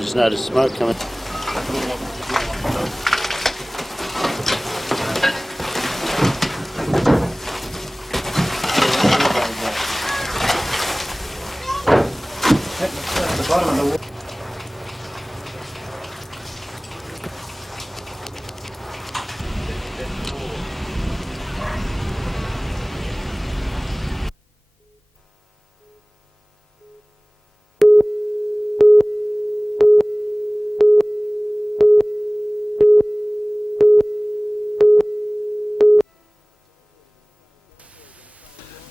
I just noticed smoke coming.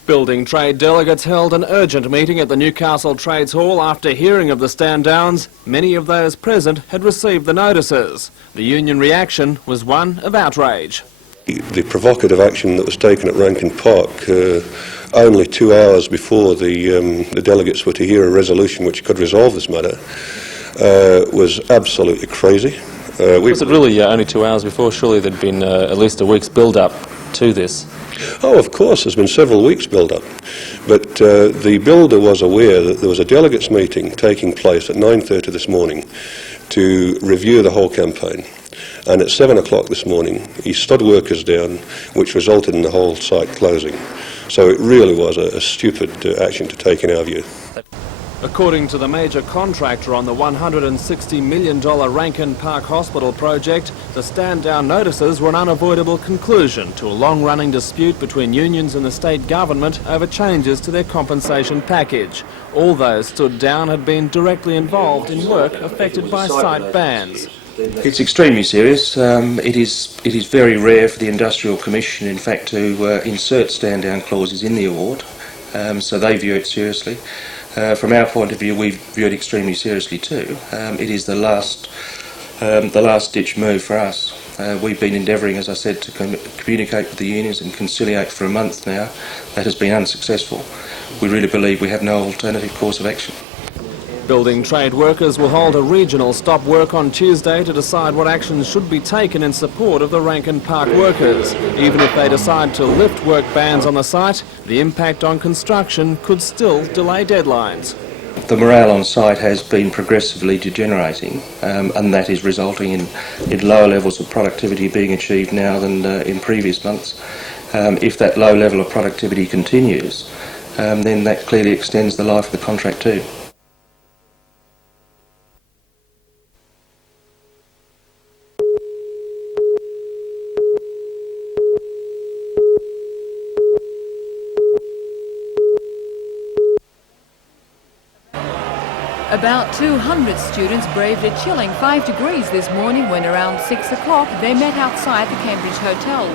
Building trade delegates held an urgent meeting at the Newcastle Trades Hall after hearing of the stand downs. Many of those present had received the notices. The union reaction was one of outrage. The provocative action that was taken at Rankin Park only 2 hours before the delegates were to hear a resolution which could resolve this matter was absolutely crazy. Was it really only 2 hours before? Surely there'd been at least a week's build-up to this. Oh, of course, there's been several weeks build-up. But the builder was aware that there was a delegates meeting taking place at 9:30 this morning to review the whole campaign. And at 7 o'clock this morning, he stood workers down, which resulted in the whole site closing. So it really was a stupid action to take in our view. According to the major contractor on the $160 million Rankin Park Hospital project, the stand-down notices were an unavoidable conclusion to a long-running dispute between unions and the state government over changes to their compensation package. All those stood down had been directly involved in work affected by site bans. It's extremely serious. It is very rare for the Industrial Commission, in fact, to insert stand-down clauses in the award, so they view it seriously. From our point of view, we view it extremely seriously too. It is the last-ditch move for us. We've been endeavouring, as I said, to communicate with the unions and conciliate for a month now. That has been unsuccessful. We really believe we have no alternative course of action. Building trade workers will hold a regional stop work on Tuesday to decide what actions should be taken in support of the Rankin Park workers. Even if they decide to lift work bans on the site, the impact on construction could still delay deadlines. The morale on site has been progressively degenerating, and that is resulting in lower levels of productivity being achieved now than in previous months. If that low level of productivity continues, then that clearly extends the life of the contract too. About 200 students braved a chilling 5 degrees this morning when around 6 o'clock they met outside the Cambridge Hotel.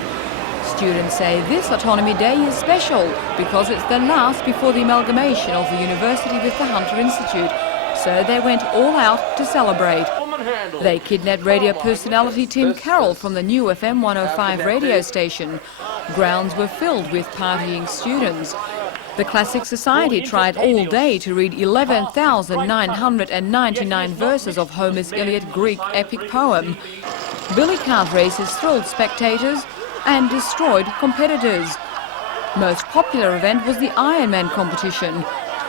Students say this Autonomy Day is special because it's the last before the amalgamation of the university with the Hunter Institute, so they went all out to celebrate. They kidnapped radio personality Tim Carroll from the new FM 105 radio station. Grounds were filled with partying students. The Classic Society tried all day to read 11,999 verses of Homer's Iliad Greek epic poem. Billy cart races thrilled spectators and destroyed competitors. Most popular event was the Ironman competition.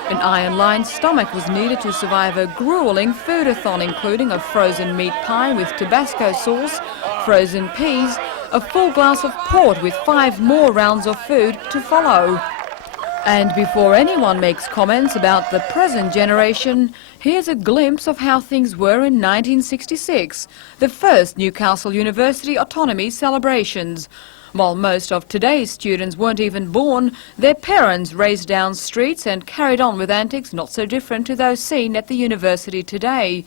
An iron lined stomach was needed to survive a grueling foodathon, including a frozen meat pie with Tabasco sauce, frozen peas, a full glass of port with 5 more rounds of food to follow. And before anyone makes comments about the present generation, here's a glimpse of how things were in 1966, the first Newcastle University Autonomy celebrations. While most of today's students weren't even born, their parents raced down streets and carried on with antics not so different to those seen at the university today.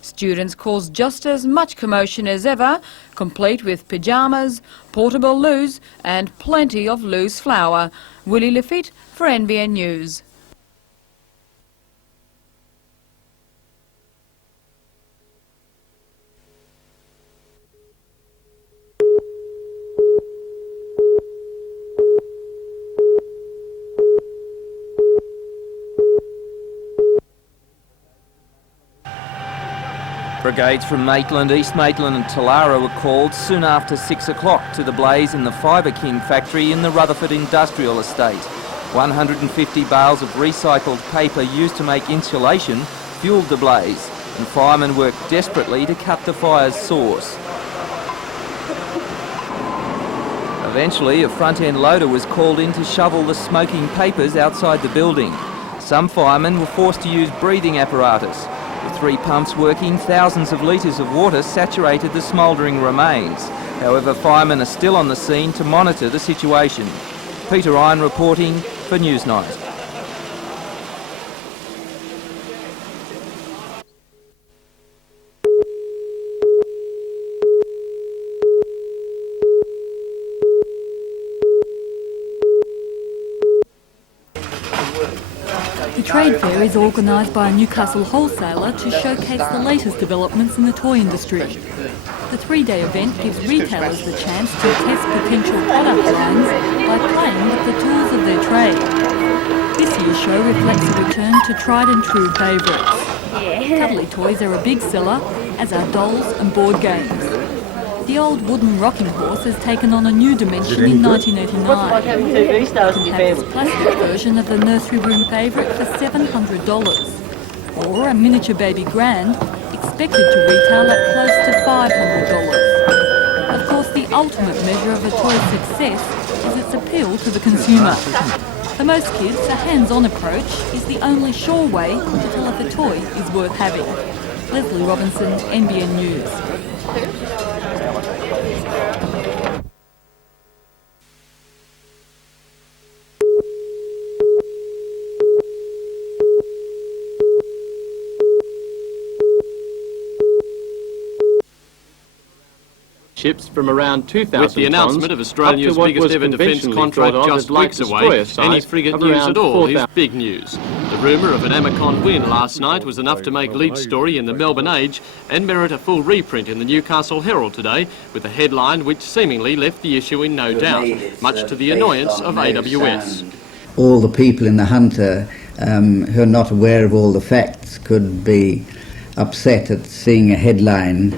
Students caused just as much commotion as ever, complete with pyjamas, portable loos and plenty of loose flour. Willie Lafitte for NBN News. Brigades from Maitland, East Maitland and Talara were called soon after 6 o'clock to the blaze in the Fibre King factory in the Rutherford Industrial Estate. 150 bales of recycled paper used to make insulation fuelled the blaze. and firemen worked desperately to cut the fire's source. Eventually, a front-end loader was called in to shovel the smoking papers outside the building. Some firemen were forced to use breathing apparatus. With 3 pumps working, thousands of litres of water saturated the smouldering remains. However, firemen are still on the scene to monitor the situation. Peter Ryan reporting for Newsnight. The trade fair is organised by a Newcastle wholesaler to showcase the latest developments in the toy industry. The 3-day event gives retailers the chance to test potential product lines by playing with the tools of their trade. This year's show reflects a return to tried and true favourites. Cuddly toys are a big seller, as are dolls and board games. The old wooden rocking horse has taken on a new dimension in 1989. You can have this plastic version of the nursery room favourite for $700, or a miniature baby grand expected to retail at close to $500. Of course, the ultimate measure of a toy's success is its appeal to the consumer. For most kids, a hands-on approach is the only sure way to tell if a toy is worth having. Leslie Robinson, NBN News. Ships from around 2,000 with the announcement of Australia's biggest ever defence contract just weeks away, any frigate news at all is big news. The rumour of an Amacon win last night was enough to make lead story in the Melbourne Age and merit a full reprint in the Newcastle Herald today, with a headline which seemingly left the issue in no doubt, much to the annoyance of AWS. All the people in the Hunter who are not aware of all the facts could be upset at seeing a headline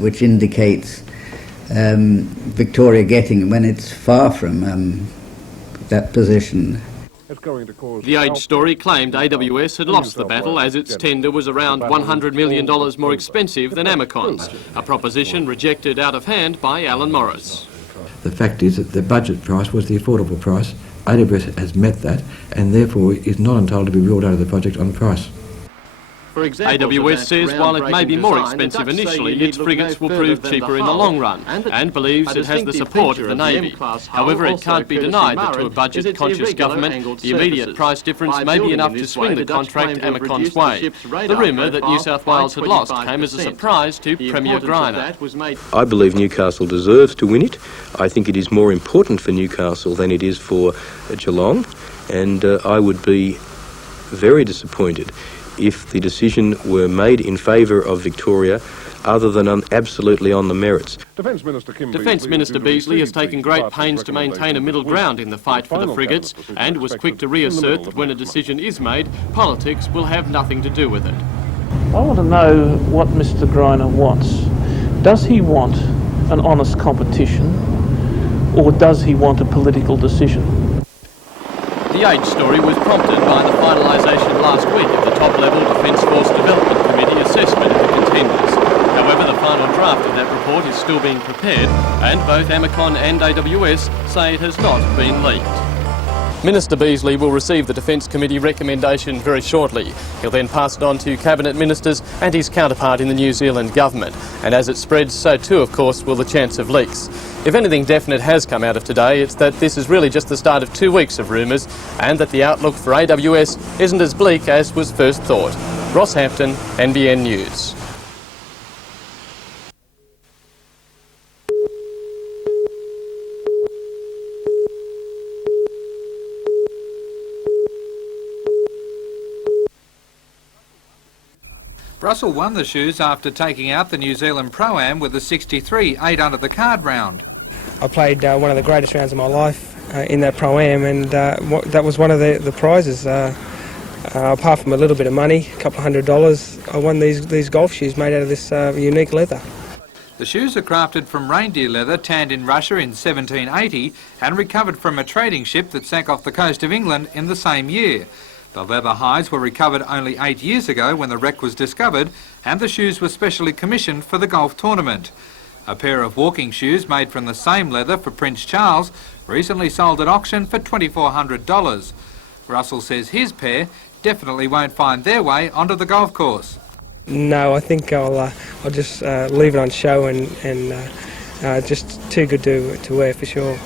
which indicates Victoria getting when it's far from that position. The Age story claimed AWS had lost the battle as its tender was around $100 million more expensive than Amacon's, a proposition rejected out of hand by Alan Morris. The fact is that the budget price was the affordable price. AWS has met that and therefore is not entitled to be ruled out of the project on price. AWS says while it may be more expensive initially, its frigates will prove cheaper in the long run and believes it has the support of the Navy. However, it can't be denied that to a budget-conscious government, the immediate price difference may be enough to swing the contract Amacon's way. The rumour that New South Wales had lost came as a surprise to Premier Greenway. I believe Newcastle deserves to win it. I think it is more important for Newcastle than it is for Geelong, and I would be very disappointed if the decision were made in favour of Victoria other than absolutely on the merits. Defence Minister Beazley has taken great pains to maintain a middle ground in the fight for the frigates and was quick to reassert that when a decision is made, politics will have nothing to do with it. I want to know what Mr Greiner wants. Does he want an honest competition or does he want a political decision? The Age story was prompted by the finalisation last week of the top-level Defence Force Development Committee assessment of the contenders. However, the final draft of that report is still being prepared, and both Amacon and AWS say it has not been leaked. Minister Beazley will receive the Defence Committee recommendation very shortly. He'll then pass it on to Cabinet Ministers and his counterpart in the New Zealand Government. And as it spreads, so too, of course, will the chance of leaks. If anything definite has come out of today, it's that this is really just the start of 2 weeks of rumours and that the outlook for AWS isn't as bleak as was first thought. Ross Hampton, NBN News. Russell won the shoes after taking out the New Zealand Pro-Am with a 63 8 under the card round. I played one of the greatest rounds of my life in that Pro-Am, and that was one of the prizes. Apart from a little bit of money, a couple $100, I won these golf shoes made out of this unique leather. The shoes are crafted from reindeer leather tanned in Russia in 1780 and recovered from a trading ship that sank off the coast of England in the same year. The leather hides were recovered only 8 years ago when the wreck was discovered, and the shoes were specially commissioned for the golf tournament. A pair of walking shoes made from the same leather for Prince Charles recently sold at auction for $2,400. Russell says his pair definitely won't find their way onto the golf course. No, I think I'll just leave it on show and just too good to wear for sure.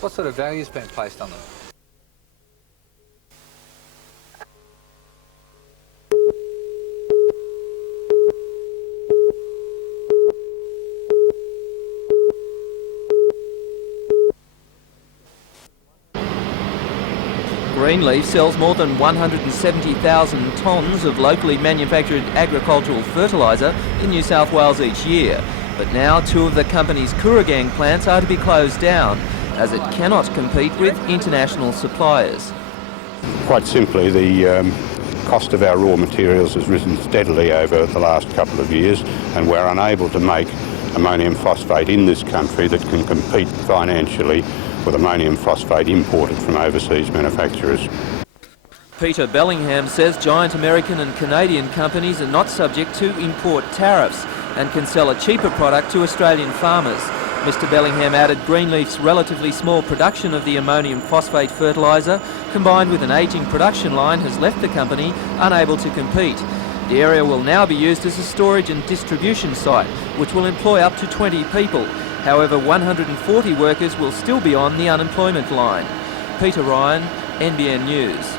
What sort of value has been placed on them? Greenleaf sells more than 170,000 tonnes of locally manufactured agricultural fertiliser in New South Wales each year. But now 2 of the company's Kooragang plants are to be closed down as it cannot compete with international suppliers. Quite simply, the cost of our raw materials has risen steadily over the last couple of years, and we're unable to make ammonium phosphate in this country that can compete financially with ammonium phosphate imported from overseas manufacturers. Peter Bellingham says giant American and Canadian companies are not subject to import tariffs and can sell a cheaper product to Australian farmers. Mr Bellingham added Greenleaf's relatively small production of the ammonium phosphate fertiliser, combined with an ageing production line, has left the company unable to compete. The area will now be used as a storage and distribution site, which will employ up to 20 people. However, 140 workers will still be on the unemployment line. Peter Ryan, NBN News.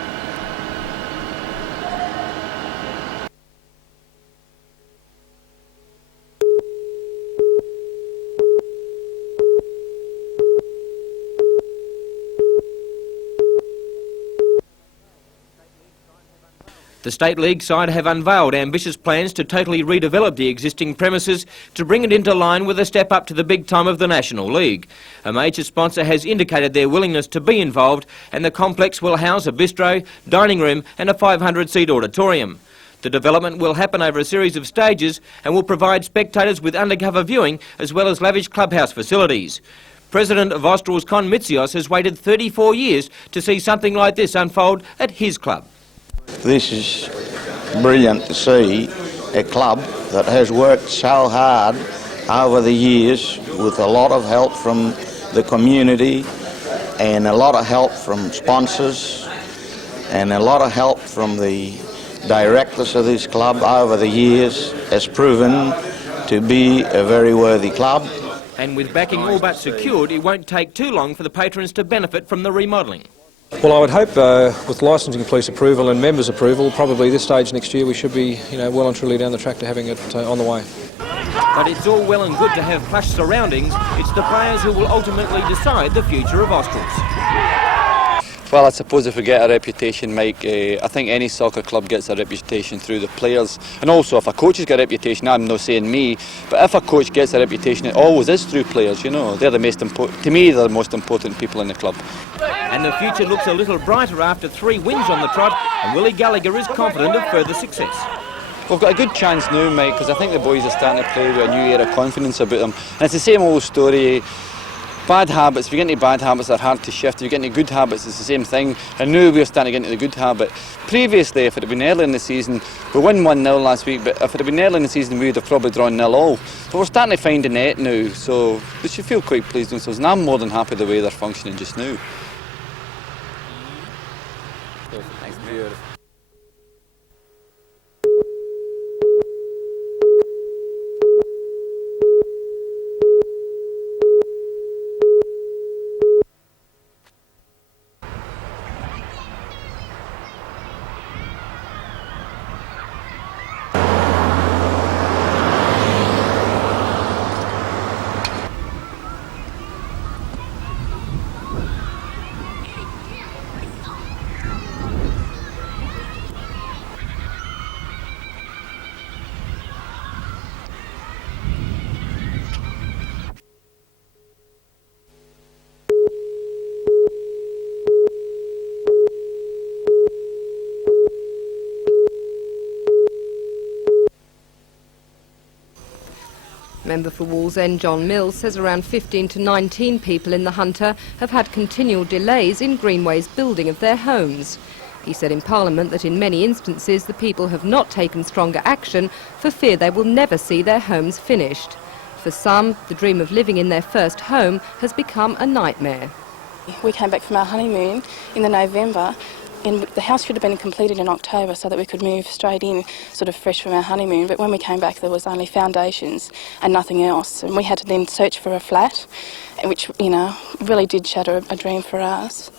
The State League side have unveiled ambitious plans to totally redevelop the existing premises to bring it into line with a step up to the big time of the National League. A major sponsor has indicated their willingness to be involved, and the complex will house a bistro, dining room and a 500-seat auditorium. The development will happen over a series of stages and will provide spectators with undercover viewing as well as lavish clubhouse facilities. President of Austral's Con Mitzios has waited 34 years to see something like this unfold at his club. This is brilliant to see a club that has worked so hard over the years with a lot of help from the community and a lot of help from sponsors and a lot of help from the directors of this club over the years has proven to be a very worthy club. And with backing all but secured, it won't take too long for the patrons to benefit from the remodelling. Well, I would hope with licensing police approval and members' approval, probably this stage next year we should be, well and truly down the track to having it on the way. But it's all well and good to have plush surroundings. It's the players who will ultimately decide the future of Australs. Well, I suppose if we get a reputation, Mike, I think any soccer club gets a reputation through the players. And also, if a coach has got a reputation, I'm not saying me, but if a coach gets a reputation, it always is through players, They're the most important, to me, they're the most important people in the club. And the future looks a little brighter after 3 wins on the trot, and Willie Gallagher is confident of further success. We've got a good chance now, Mike, because I think the boys are starting to play with a new air of confidence about them. And it's the same old story. Bad habits, if you get into bad habits, they're hard to shift. If you get into good habits, it's the same thing. And now we're starting to get into the good habit. Previously, if it had been early in the season, we won 1-0 last week, but if it had been early in the season, we would have probably drawn 0-0. But we're starting to find a net now, so we should feel quite pleased with themselves. And I'm more than happy the way they're functioning just now. Thanks, beautiful. Member for Wallsend John Mills says around 15 to 19 people in the Hunter have had continual delays in Greenway's building of their homes. He said in Parliament that in many instances the people have not taken stronger action for fear they will never see their homes finished. For some, the dream of living in their first home has become a nightmare. We came back from our honeymoon in November, and the house should have been completed in October so that we could move straight in, sort of fresh from our honeymoon. But when we came back, there was only foundations and nothing else. And we had to then search for a flat, which, you know, really did shatter a dream for us.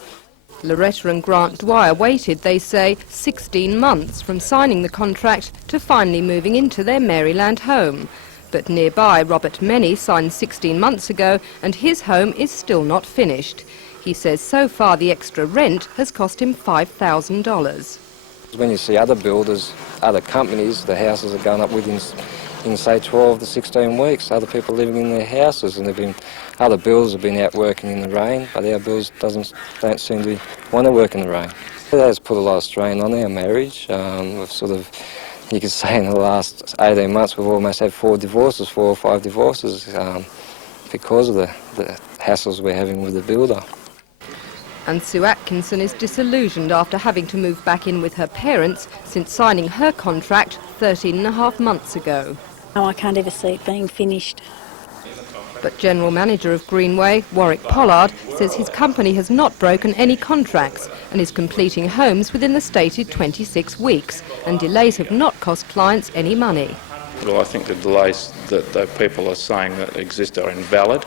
Loretta and Grant Dwyer waited, they say, 16 months from signing the contract to finally moving into their Maryland home. But nearby, Robert Menny signed 16 months ago, and his home is still not finished. He says so far the extra rent has cost him $5,000. When you see other builders, other companies, the houses are going up within say 12 to 16 weeks. Other people living in their houses, and other builders have been out working in the rain, but our builders don't seem to want to work in the rain. It has put a lot of strain on our marriage. We've sort of, you could say in the last 18 months we've almost had 4 or 5 divorces because of the hassles we're having with the builder. And Sue Atkinson is disillusioned after having to move back in with her parents since signing her contract 13.5 months ago. No, I can't ever see it being finished. But General Manager of Greenway, Warwick Pollard, says his company has not broken any contracts and is completing homes within the stated 26 weeks, and delays have not cost clients any money. Well, I think the delays that the people are saying that exist are invalid.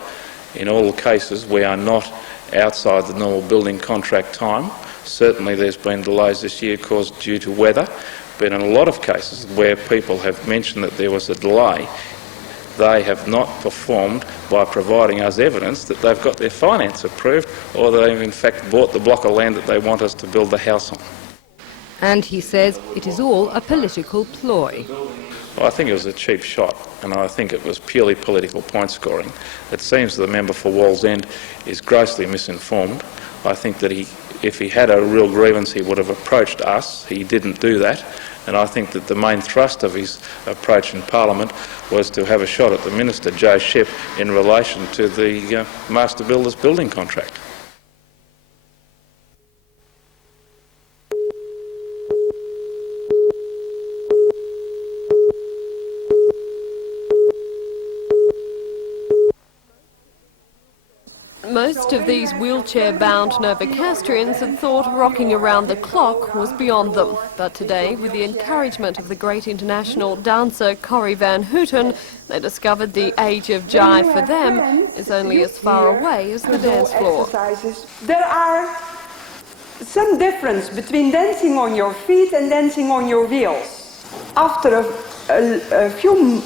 In all cases, we are not outside the normal building contract time. Certainly there's been delays this year caused due to weather, but in a lot of cases where people have mentioned that there was a delay, they have not performed by providing us evidence that they've got their finance approved, or they've in fact bought the block of land that they want us to build the house on. And he says it is all a political ploy. Well, I think it was a cheap shot, and I think it was purely political point scoring. It seems the member for Wallsend is grossly misinformed. I think that if he had a real grievance, he would have approached us. He didn't do that, and I think that the main thrust of his approach in Parliament was to have a shot at the Minister, Joe Shepp, in relation to the Master Builders building contract. Most of these wheelchair-bound Novocastrians had thought rocking around the clock was beyond them. But today, with the encouragement of the great international dancer Corrie van Houten, they discovered the age of jive for them is only as far away as the dance floor. There are some difference between dancing on your feet and dancing on your wheels. After a few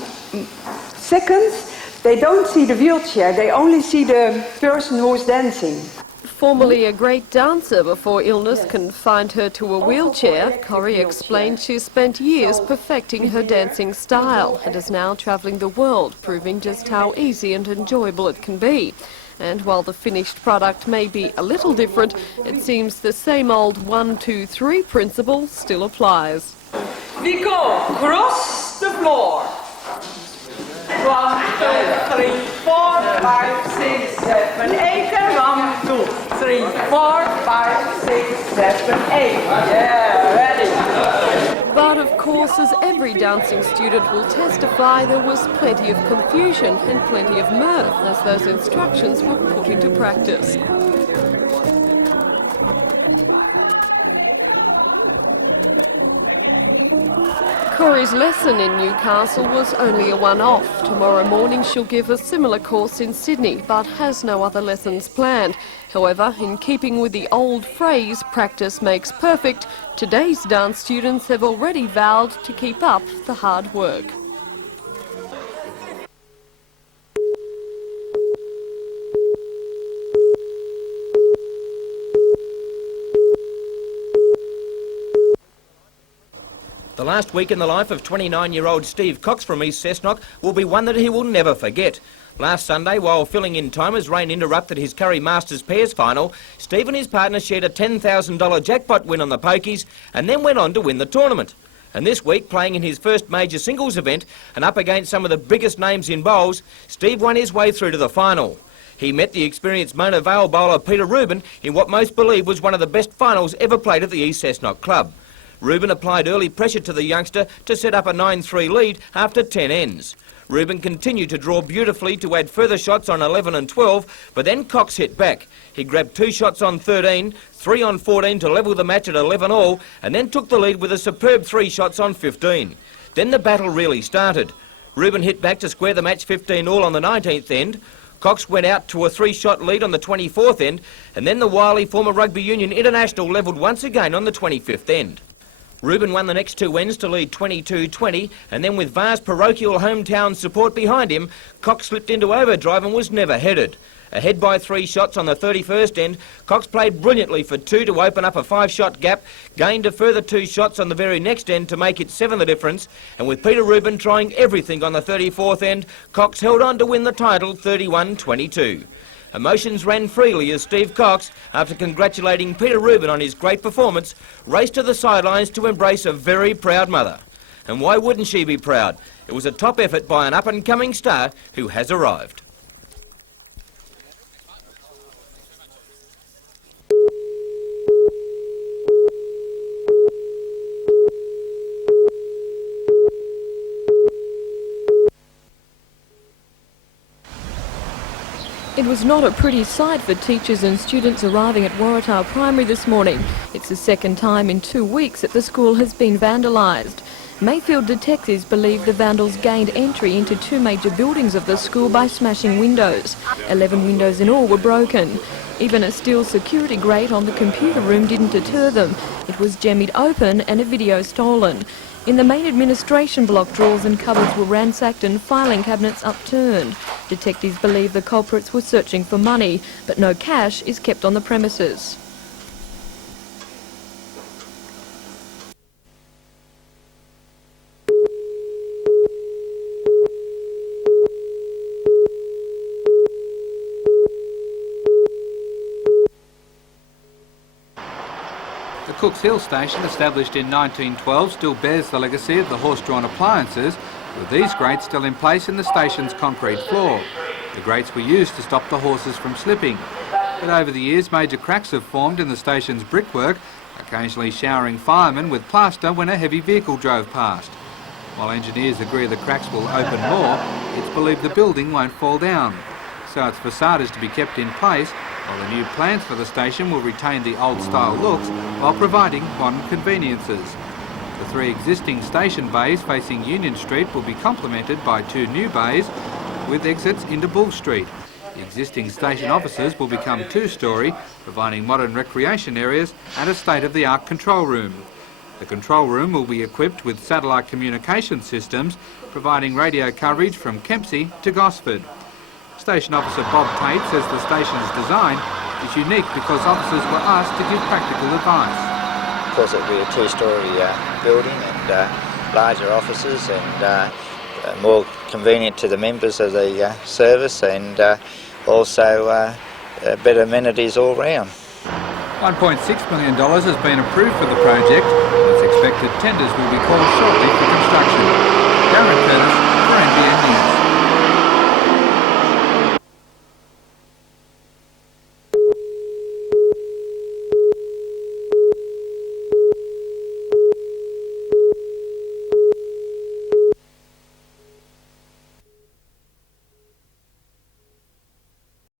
seconds, they don't see the wheelchair, they only see the person who's dancing. Formerly a great dancer before illness confined her to a wheelchair, Corrie explained she spent years perfecting her dancing style and is now travelling the world, proving just how easy and enjoyable it can be. And while the finished product may be a little different, it seems the same old 1, 2, 3 principle still applies. We go across the floor. 1, 2, 3, 4, 5, 6, 7, 8, and 1, 2, 3, 4, 5, 6, 7, 8. Yeah, ready. But of course, as every dancing student will testify, there was plenty of confusion and plenty of mirth as those instructions were put into practice. Corrie's lesson in Newcastle was only a one-off. Tomorrow morning she'll give a similar course in Sydney, but has no other lessons planned. However, in keeping with the old phrase, practice makes perfect, today's dance students have already vowed to keep up the hard work. The last week in the life of 29-year-old Steve Cox from East Cessnock will be one that he will never forget. Last Sunday, while filling in time as rain interrupted his Curry Masters Pairs final, Steve and his partner shared a $10,000 jackpot win on the pokies and then went on to win the tournament. And this week, playing in his first major singles event and up against some of the biggest names in bowls, Steve won his way through to the final. He met the experienced Mona Vale bowler Peter Rubin in what most believe was one of the best finals ever played at the East Cessnock Club. Rubin applied early pressure to the youngster to set up a 9-3 lead after 10 ends. Rubin continued to draw beautifully to add further shots on 11 and 12, but then Cox hit back. He grabbed 2 shots on 13, 3 on 14 to level the match at 11 all, and then took the lead with a superb 3 shots on 15. Then the battle really started. Rubin hit back to square the match 15 all on the 19th end. Cox went out to a 3-shot lead on the 24th end, and then the wily former Rugby Union international levelled once again on the 25th end. Rubin won the next 2 ends to lead 22-20, and then with vast parochial hometown support behind him, Cox slipped into overdrive and was never headed. Ahead by 3 shots on the 31st end, Cox played brilliantly for 2 to open up a 5-shot gap, gained a further 2 shots on the very next end to make it 7 the difference, and with Peter Rubin trying everything on the 34th end, Cox held on to win the title 31-22. Emotions ran freely as Steve Cox, after congratulating Peter Rubin on his great performance, raced to the sidelines to embrace a very proud mother. And why wouldn't she be proud? It was a top effort by an up-and-coming star who has arrived. It was not a pretty sight for teachers and students arriving at Waratah Primary this morning. It's the second time in 2 weeks that the school has been vandalised. Mayfield detectives believe the vandals gained entry into 2 major buildings of the school by smashing windows. 11 windows in all were broken. Even a steel security grate on the computer room didn't deter them. It was jemmied open and a video stolen. In the main administration block, drawers and cupboards were ransacked and filing cabinets upturned. Detectives believe the culprits were searching for money, but no cash is kept on the premises. The Cooks Hill station, established in 1912, still bears the legacy of the horse-drawn appliances, with these grates still in place in the station's concrete floor. The grates were used to stop the horses from slipping. But over the years, major cracks have formed in the station's brickwork, occasionally showering firemen with plaster when a heavy vehicle drove past. While engineers agree the cracks will open more, it's believed the building won't fall down. So its facade is to be kept in place, while the new plans for the station will retain the old-style looks while providing modern conveniences. The 3 existing station bays facing Union Street will be complemented by 2 new bays with exits into Bull Street. The existing station offices will become 2-storey, providing modern recreation areas and a state-of-the-art control room. The control room will be equipped with satellite communication systems, providing radio coverage from Kempsey to Gosford. Station Officer Bob Tate says the station's design is unique because officers were asked to give practical advice. Of course, it will be a 2-storey building and larger offices and more convenient to the members of the service, and also better amenities all round. $1.6 million has been approved for the project, and it's expected tenders will be called shortly for construction. Darren Curtis,